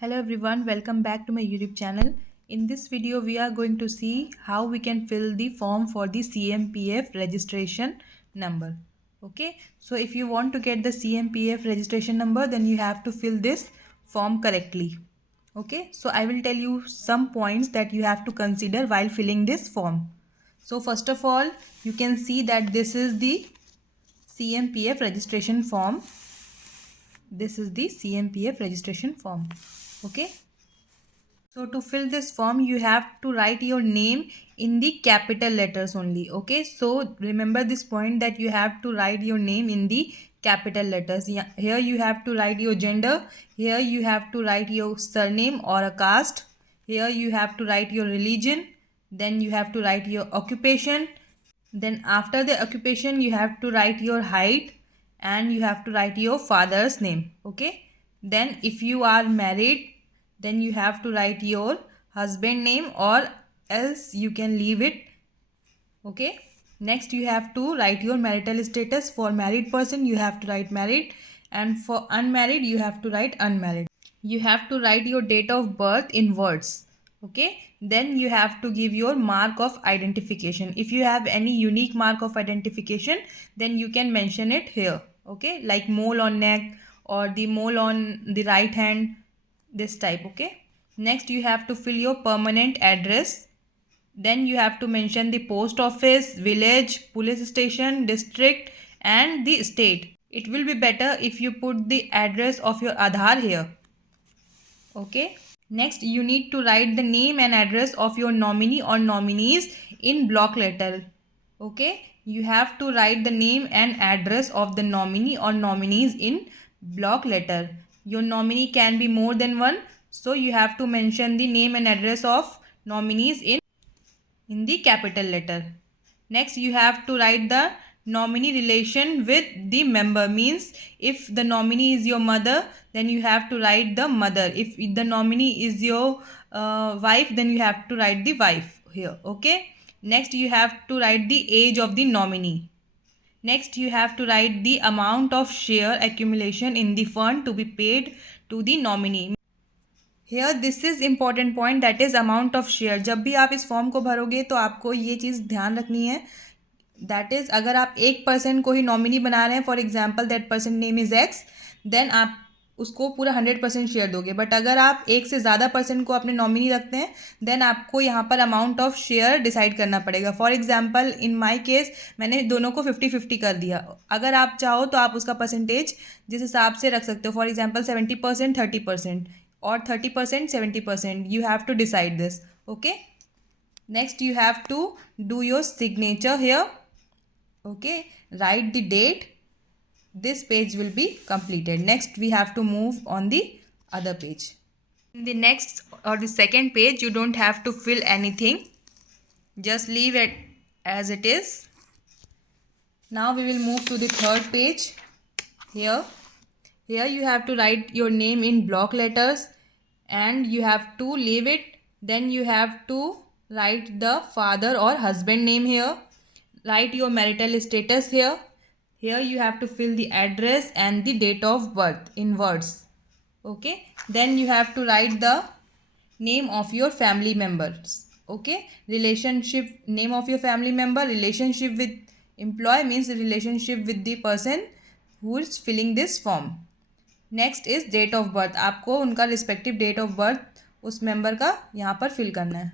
Hello everyone, welcome back to my YouTube channel. In this video, we are going to see how we can fill the form for the CMPF registration number. Okay, so if you want to get the CMPF registration number, then you have to fill this form correctly. Okay, so I will tell you some points that you have to consider while filling this form. So first of all, you can see that this is the CMPF registration form. This is the CMPF registration form. Okay. So to fill this form, you have to write your name in the capital letters only. Okay. So remember this point that you have to write your name in the capital letters. Yeah, here you have to write your gender. Here you have to write your surname or a caste. Here you have to write your religion. Then you have to write your occupation. Then after the occupation, you have to write your height and you have to write your father's name. Okay. Then if you are married, then you have to write your husband name or else you can leave it. Okay. Next you have to write your marital status. For married person you have to write married, and for unmarried you have to write unmarried. You have to write your date of birth in words. Okay. Then you have to give your mark of identification. If you have any unique mark of identification, then you can mention it here. Okay, like mole on neck or the mole on the right hand, this type. Okay. Next you have to fill your permanent address. Then you have to mention the post office, village, police station, district and the state. It will be better if you put the address of your Aadhaar here. Okay. Next you need to write the name and address of your nominee or nominees in block letter. Okay. You have to write the name and address of the nominee or nominees in block letter. Your nominee can be more than one, so you have to mention the name and address of nominees in the capital letter. Next you have to write the nominee relation with the member. Means if the nominee is your mother, then you have to write the mother. If the nominee is your wife, then you have to write the wife here. Okay. Next you have to write the age of the nominee. Next you have to write the amount of share accumulation in the fund to be paid to the nominee. Here this is important point, that is amount of share. जब भी आप इस form को भरोगे तो आपको ये चीज़ ध्यान रखनी है. दैट इज अगर आप एक पर्सन को ही नॉमिनी बना रहे हैं, for example that person name is X, then आप उसको पूरा 100% शेयर दोगे. बट अगर आप एक से ज़्यादा पर्सन को अपने नॉमिनी रखते हैं, देन आपको यहाँ पर अमाउंट ऑफ शेयर डिसाइड करना पड़ेगा. For example in my case मैंने दोनों को 50-50 कर दिया. अगर आप चाहो तो आप उसका परसेंटेज जिस हिसाब से रख सकते हो. For example 70% 30% or 30% 70%. You have to decide this. Okay. Next you have to do your signature here. Okay. Write the date. This page will be completed. Next we have to move on the other page. In the next or the second page you don't have to fill anything. Just leave it as it is. Now we will move to the third page. Here you have to write your name in block letters and you have to leave it. Then you have to write the father or husband name here. Write your marital status here. Here you have to fill the address and the date of birth in words. Okay. Then you have to write the name of your family members. Okay. Relationship, name of your family member. Relationship with employee means relationship with the person who is filling this form. Next is date of birth. आपको उनका respective date of birth उस member का यहाँ पर fill करना है.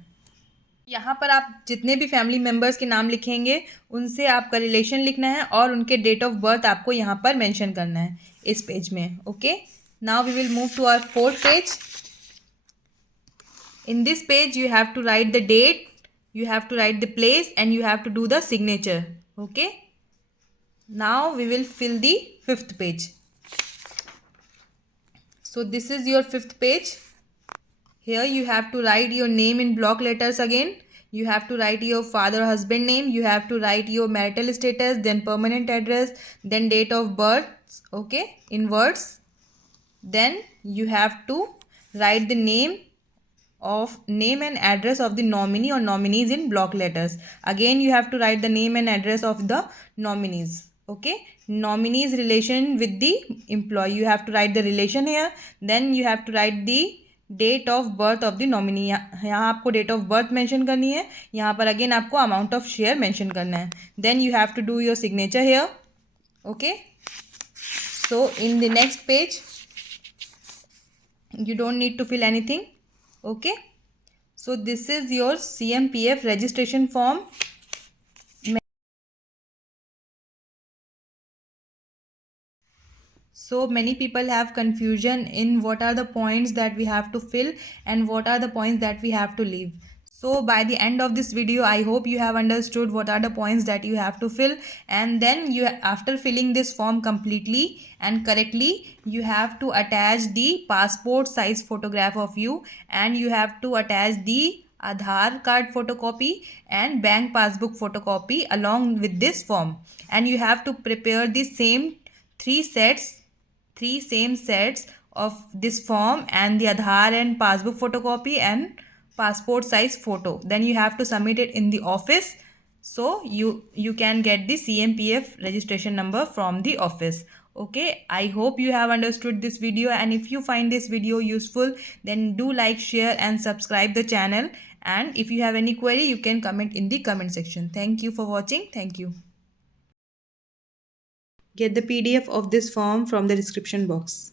यहाँ पर आप जितने भी फैमिली मेम्बर्स के नाम लिखेंगे उनसे आपका रिलेशन लिखना है और उनके डेट ऑफ बर्थ आपको यहाँ पर मेंशन करना है इस पेज में. Okay. Now we will move to our fourth page. In this page you have to write the date, you have to write the place and you have to do the signature. Okay. Now we will fill the fifth page. So this is your fifth page. Here you have to write your name in block letters again. You have to write your father or husband name. You have to write your marital status, then permanent address, then date of birth. Okay, in words. Then you have to write the name and address of the nominee or nominees in block letters. Again you have to write the name and address of the nominees. Okay. Nominees relation with the employee, you have to write the relation here. Then you have to write the date of birth of the nominee, यहाँ आपको date of birth mention करनी है, यहाँ पर again आपको amount of share mention करना है. Then you have to do your signature here. Okay, so in the next page you don't need to fill anything. Okay, so this is your CMPF registration form. So many people have confusion in what are the points that we have to fill and what are the points that we have to leave. So by the end of this video, I hope you have understood what are the points that you have to fill, and then you, after filling this form completely and correctly, you have to attach the passport size photograph of you, and you have to attach the Aadhaar card photocopy and bank passbook photocopy along with this form, and you have to prepare the same three same sets of this form and the Aadhaar and passbook photocopy and passport size photo. Then you have to submit it in the office, so you can get the CMPF registration number from the office. Okay, I hope you have understood this video, and if you find this video useful, then do like, share and subscribe the channel. And if you have any query, you can comment in the comment section. Thank you for watching. Thank you. Get the PDF of this form from the description box.